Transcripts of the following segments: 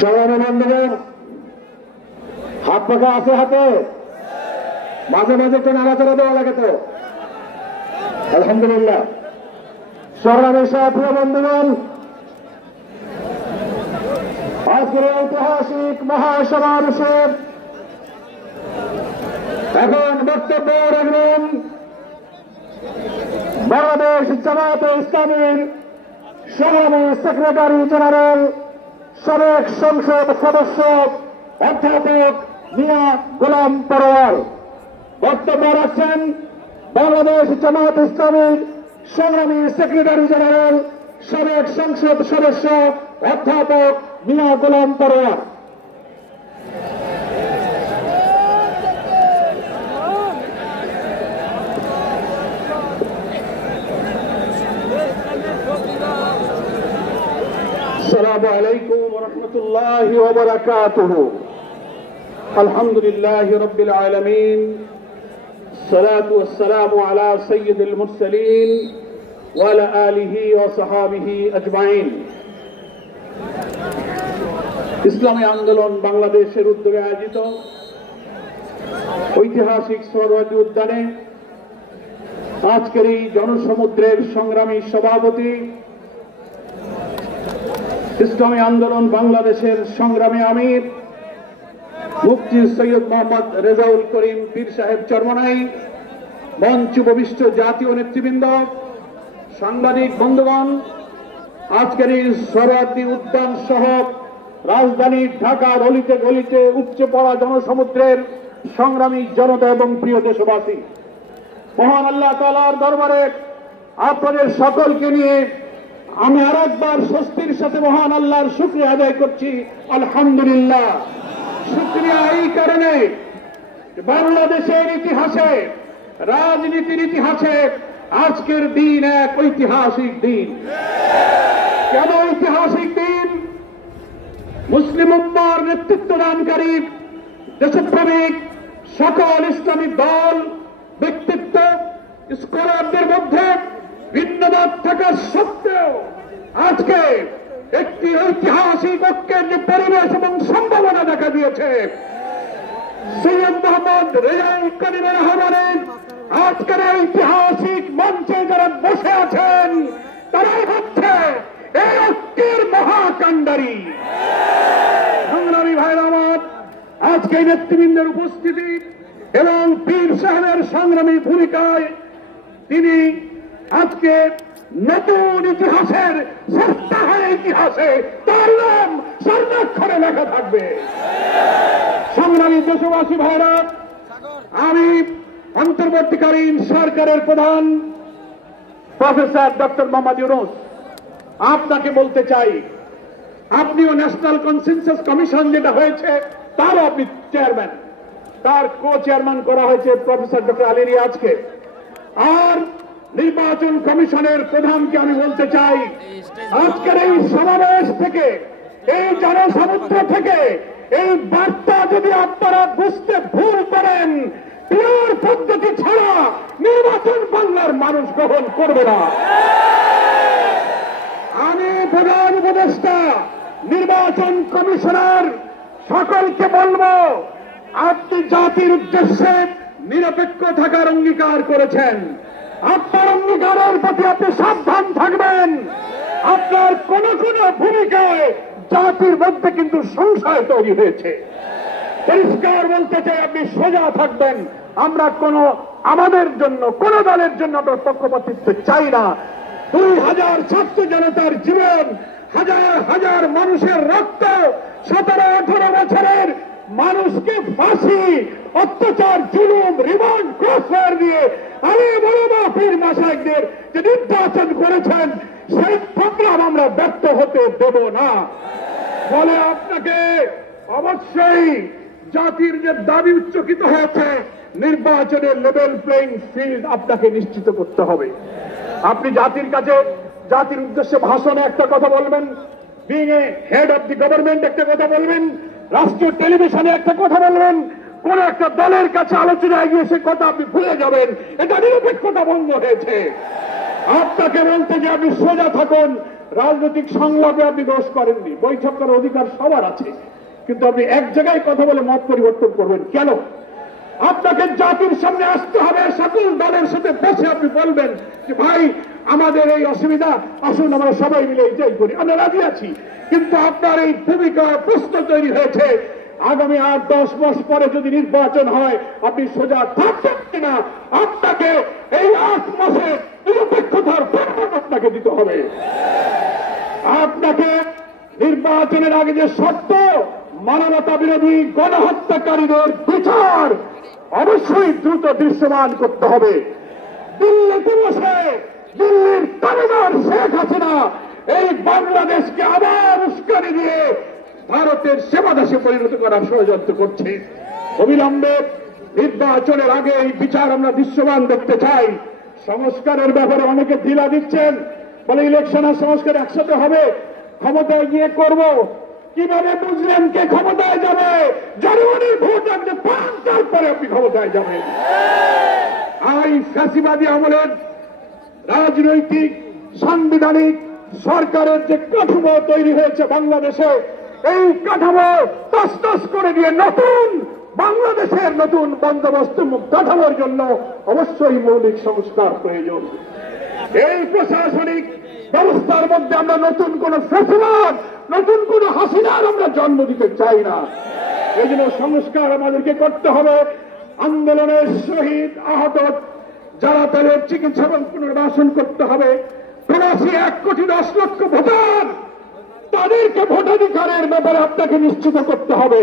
সংগ্রামী বন্ধুগণ, হাত পাখা আছে হাতে, মাঝে মাঝে একটু নাড়াচাড়া দেওয়া লাগে তো আলহামদুলিল্লাহ। সংগ্রামী সাথী বন্ধুগণ, আজকের ঐতিহাসিক মহাসমাবেশে এখন বক্তব্য রাখবেন বাংলাদেশ জামায়াতে ইসলামীর সংগ্রামী সেক্রেটারি জেনারেল, সাবেক সংসদ সদস্য অধ্যাপক মিয়া গোলাম পরোয়ার। বক্তব্য রাখছেন বাংলাদেশ জামায়াত ইসলামীর সংগ্রামী সেক্রেটারি জেনারেল, সাবেক সংসদ সদস্য অধ্যাপক মিয়া গোলাম পরোয়ার। السلام عليكم ورحمة الله وبركاته. الحمد لله رب العالمين، الصلاة والسلام على سيد المرسلين وعلى آله وصحابه أجمعين. ইসলামী আন্দোলন বাংলাদেশের উদ্যোগে আয়োজিত ঐতিহাসিক সোহরাওয়ার্দী উদ্যানে আজকের এই জনসমুদ্রের সংগ্রামী সভাপতি, ইসলামী আন্দোলন বাংলাদেশের সংগ্রামী আমির মুফতি সৈয়দ মোহাম্মদ রেজাউল করিম পীর সাহেব চরমনাই, মঞ্চ উপবিষ্ট জাতীয় নেতৃবৃন্দ, সাংবাদিক বন্ধুগণ, আজকের এই সোহরাওয়ার্দী উদ্যান সহ রাজধানী ঢাকার অলিতে গলিতে উপচে পড়া জনসমুদ্রের সংগ্রামী জনতা এবং প্রিয় দেশবাসী, মহান আল্লাহ তাআলার দরবারে আপনাদের সকলকে নিয়ে আমি আরেকবার স্বস্তির সাথে মহান আল্লাহর শুকরিয়া আদায় করছি, আলহামদুলিল্লাহ। শুকরিয়া এই কারণে, বাংলাদেশের ইতিহাসে, রাজনীতির ইতিহাসে আজকের দিন এক ঐতিহাসিক দিন। কেন ঐতিহাসিক দিন? মুসলিম উম্মার নেতৃত্বদানকারী দেশপ্রেমিক সকল ইসলামিক দল, ব্যক্তিত্ব, স্কলারদের মধ্যে ভিন্নমত থাকা সত্ত্বেও আজকে একটি ঐতিহাসিক ঐক্যের যে পরিবেশ এবং সম্ভাবনা দেখা দিয়েছে, সৈয়দ মোহাম্মদ রেজাউল করিমের আহ্বানে আজকের ঐতিহাসিক মঞ্চে যারা বসে আছেন তারাই হচ্ছে এই ঐক্যের মহাকাণ্ডারী। সংগ্রামী ভাইরা আমার, আজকে নেতৃবৃন্দের উপস্থিতি এবং পীর সাহেবের সংগ্রামী ভূমিকায় তিনি আজকে নতুন ইতিহাসের সপ্তাহের ইতিহাসে তার নাম স্বর্ণাক্ষরে লেখা থাকবে। সংগ্রামী দেশবাসী ভাইরা, আমি অন্তর্বর্তীকালীন সরকারের প্রধান প্রফেসর ডক্টর মোহাম্মদ ইউনূস আপনাকে বলতে চাই, আপনিও ন্যাশনাল কনসেনসাস কমিশন যেটা হয়েছে তারও আপনি চেয়ারম্যান, তার কো চেয়ারম্যান করা হয়েছে প্রফেসর ডক্টর আলী রিয়াজকে। আর নির্বাচন কমিশনের প্রধানকে আমি বলতে চাই, আজকের এই সমাবেশ থেকে, এই জনসমুদ্র থেকে এই বার্তা যদি আপনারা বুঝতে ভুল করেন, পিওর পদ্ধতি ছাড়া নির্বাচন বাংলার মানুষ গ্রহণ করবে না। আমি প্রধান উপদেষ্টা, নির্বাচন কমিশনার সকলকে বলবো, আপনি জাতির উদ্দেশ্যে নিরপেক্ষ থাকার অঙ্গীকার করেছেন। আপনার অঙ্গীকারের প্রতি আপনি সাবধান থাকবেন। আপনার কোন কোন ভূমিকায় জাতির মধ্যে কিন্তু সংশয় তৈরি হয়েছে। পরিষ্কার বলতে চাই, আপনি সোজা থাকবেন। আমরা আমাদের জন্য, কোন দলের জন্য আমরা পক্ষপাতিত্ব চাই না। 2000 ছাত্র জনতার জীবন, হাজার হাজার মানুষের রক্ত, 17-18 বছরের মানুষকে ফাঁসি, অত্যাচার, জুলুম, রিমান্ড, ক্রসফায়ার দিয়ে আলী মোলামা পীর মাশায়েখদের যে নির্যাতন করেছেন, সেই প্রোগ্রাম আমরা ব্যর্থ হতে দেব না। ফলে আপনাকে অবশ্যই জাতির যে দাবি উচ্চকিত হয়েছে, নির্বাচনের লেভেল প্লেইং ফিল্ড আপনাকে নিশ্চিত করতে হবে। আপনি জাতির কাছে, জাতির উদ্দেশ্যে ভাষণে একটা কথা বলবেন, being a head of the government একটা কথা বলবেন, রাষ্ট্রীয় টেলিভিশনে একটা কথা বলবেন, কোন একটা দলের কাছে আলোচনায় গিয়ে সে কথা আপনি ভুলে যাবেন। এটা নিরপেক্ষতা ভঙ্গ হয়েছে। আপনাকে বলতে যে আপনি সোজা থাকুন, রাজনৈতিক সংলাপে আপনি দোষ করেননি, বৈঠক করার অধিকার সবার আছে, কিন্তু আপনি এক জায়গায় কথা বলে মত পরিবর্তন করবেন কেন? আপনাকে জাতির সামনে আসতে হবে, সকল দলের সাথে বসে আপনি বলবেন যে ভাই আমাদের এই অসুবিধা, আসুন আমরা সবাই মিলে এটাই করি, আমরা রাজি আছি। কিন্তু আপনার এই ভূমিকা প্রশ্ন তৈরি হয়েছে, আগামী 8-10 মাস পরে যদি নির্বাচন হয় আপনি সোজা থাকবেন কিনা, আপনাকে এই 8 মাসে নিরপেক্ষতার প্রমাণ আপনাকে দিতে হবে। আপনাকে নির্বাচনের আগে যে শর্ত, মানবতা বিরোধী গণহত্যাকারীদের বিচার অবশ্যই দ্রুত দৃশ্যমান করতে হবে। দিল্লিতে বসে দিল্লির তাবেদার শেখ হাসিনা এই বাংলাদেশকে আবার উস্কানি দিয়ে ভারতের সেবাদাসে পরিণত করার ষড়যন্ত্র করছে। অবিলম্বে নির্বাচনের আগে এই বিচার আমরা দৃশ্যমান দেখতে চাই। সংস্কারের ব্যাপারে অনেকে ঢিলা দিচ্ছেন, বলে ইলেকশন আর সংস্কার একসাথে হবে, ক্ষমতায় গিয়ে করব। কিভাবে বুঝলেন কে ক্ষমতায় যাবে? জনগণের ভোট আপনি পান, তারপরে আপনি ক্ষমতায় যাবেন। এই ফ্যাসিবাদী আমলের রাজনৈতিক সাংবিধানিক সরকারের যে কাঠামো তৈরি হয়েছে বাংলাদেশে, এই কাঠামো তছনছ করে দিয়ে নতুন বাংলাদেশের নতুন বন্দোবস্ত কাঠামোর জন্য অবশ্যই মৌলিক সংস্কার প্রয়োজন। এই প্রশাসনিক ব্যবস্থার মধ্যে আমরা নতুন কোন ফ্যাসিবাদ, নতুন কোন হাসিনার আমরা জন্ম দিতে চাই না। এই জন্য সংস্কার আমাদেরকে করতে হবে। আন্দোলনের শহীদ আহত যারা, তাদের চিকিৎসা এবং পুনর্বাসন করতে হবে। 1,10,00,000 ভোটার, তাদেরকে ভোটাধিকারের ব্যাপারে আপনাকে নিশ্চিত করতে হবে।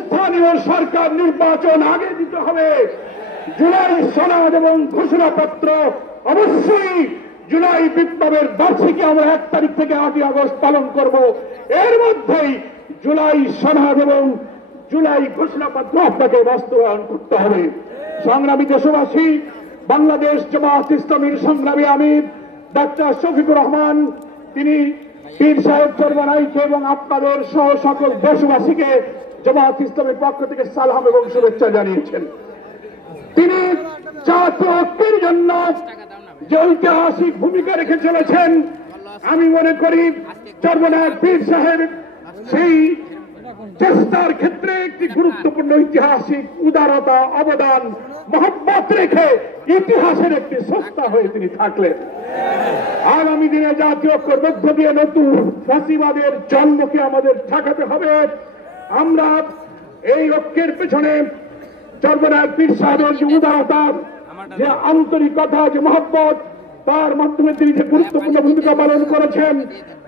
স্থানীয় সরকার নির্বাচন আগে দিতে হবে। জুলাই সনদ এবং ঘোষণাপত্র অবশ্যই জুলাই বিপ্লবের বার্ষিকী আমরা 1 তারিখ থেকে 8 আগস্ট পালন করব। এর মধ্যেই জুলাই সনদ এবং জুলাই ঘোষণাপত্র আপনাকে বাস্তবায়ন করতে হবে। সংগ্রামী দেশবাসী, বাংলাদেশ জামায়াত ইসলামীর সংগ্রামী আমির ডাক্তার শফিকুর রহমান, তিনি পীর সাহেব চরমনাইকে এবং আপনাদের সহ সকল দেশবাসীকে জামায়াত ইসলামের পক্ষ থেকে সালাম এবং শুভেচ্ছা জানিয়েছেন। তিনি জাতীয় ঐক্যের জন্য যে ঐতিহাসিক ভূমিকা রেখে চলেছেন, আমি মনে করি চরমনাই পীর সাহেব সেই চেষ্টার ক্ষেত্রে একটি গুরুত্বপূর্ণ ঐতিহাসিক উদারতা, অবদান, মহব্বত রেখে ইতিহাসের একটি স্রষ্টা হয়ে তিনি থাকলেন। আগামী দিনে জাতীয় ঐক্যের মধ্য দিয়ে নতুন ফ্যাসিবাদের জন্মকে আমাদের ঠেকাতে হবে। আমরা এই ঐক্যের পেছনে চরমনাই পীর সাহেবের যে উদারতা, যে আন্তরিকতা, যে মহব্বত, তার মাধ্যমে তিনি যে গুরুত্বপূর্ণ ভূমিকা পালন করেছেন,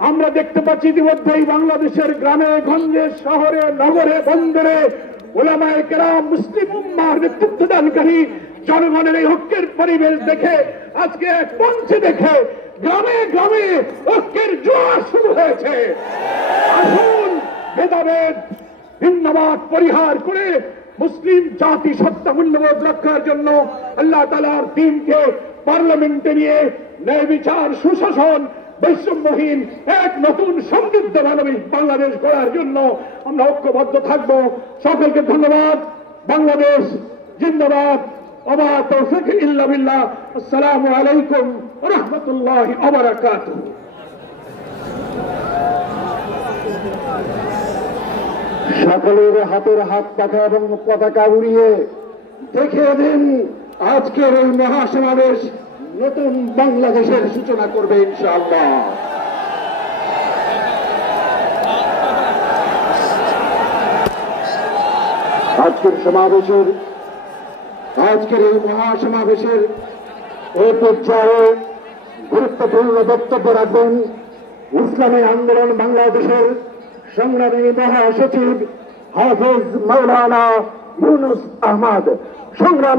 আমরা দেখতে পাচ্ছি ইতিমধ্যেই বাংলাদেশের গ্রামে গঞ্জে, শহরে, নগরে, বন্দরে উলামায়ে কেরাম, মুসলিম উম্মাহর নেতৃত্বদানকারী জনগণের এই ঐক্যের পরিবেশ দেখে, আজকে এক মঞ্চে দেখে গ্রামে গ্রামে ঐক্যের জোয়ার শুরু হয়েছে। আসুন ভেদাভেদ, ভিন্নমত পরিহার করে মুসলিম জাতি সত্তা মূল্যবোধ রক্ষার জন্য আল্লাহ তাআলার দ্বীনকে পার্লামেন্টে নিয়ে ন্যায় বিচার, সুশাসন, বৈষম্যহীন এক নতুন সমৃদ্ধ মানবিক বাংলাদেশ গড়ার জন্য আমরা ঐক্যবদ্ধ থাকব। সকলকে ধন্যবাদ। বাংলাদেশ জিন্দাবাদ। ওয়া তাওফিক ইল্লা বিল্লাহ। আসসালামু আলাইকুম ওয়া রাহমাতুল্লাহি ওয়া বারাকাতুহু। সকলের হাতের হাত পাখা এবং পতাকা উড়িয়ে দেখিয়ে দিন আজকের এই মহাসমাবেশ নতুন বাংলাদেশের সূচনা করবে ইনশাআল্লাহ। আজকের এই মহাসমাবেশের এই পর্যায়ে গুরুত্বপূর্ণ বক্তব্য রাখবেন ইসলামী আন্দোলন বাংলাদেশের সংগ্রামী মহাসচিব হাফেজ মাওলানা ইউনুস আহমদ। সংগ্রামী